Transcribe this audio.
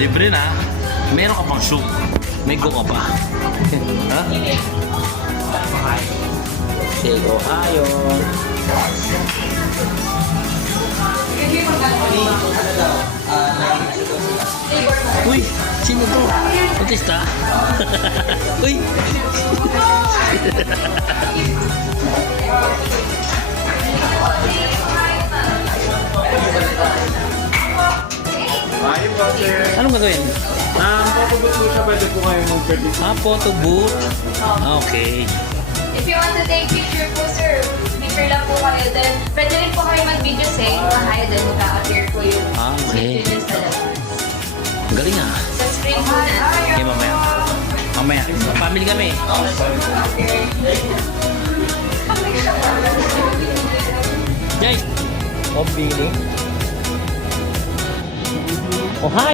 Libre na. Meron ka pang soup. May go ka pa. Ha? Say Ohio. Uy, sino to? Artista? Uy. Anong gagawin? Photo booth po siya, pwede po kayo mag-credit. Photo booth. Okay. If you want to take picture po, sir, picture lang po kayo. Then, pwede rin po kayo mag-video saying hi, then mag-appear po yung Okay. picture sa labas. Galing ah. Sa screen po natin. Okay, mamaya. Mamaya. Family kami. Guys. Oh, feeling. Oh, hi.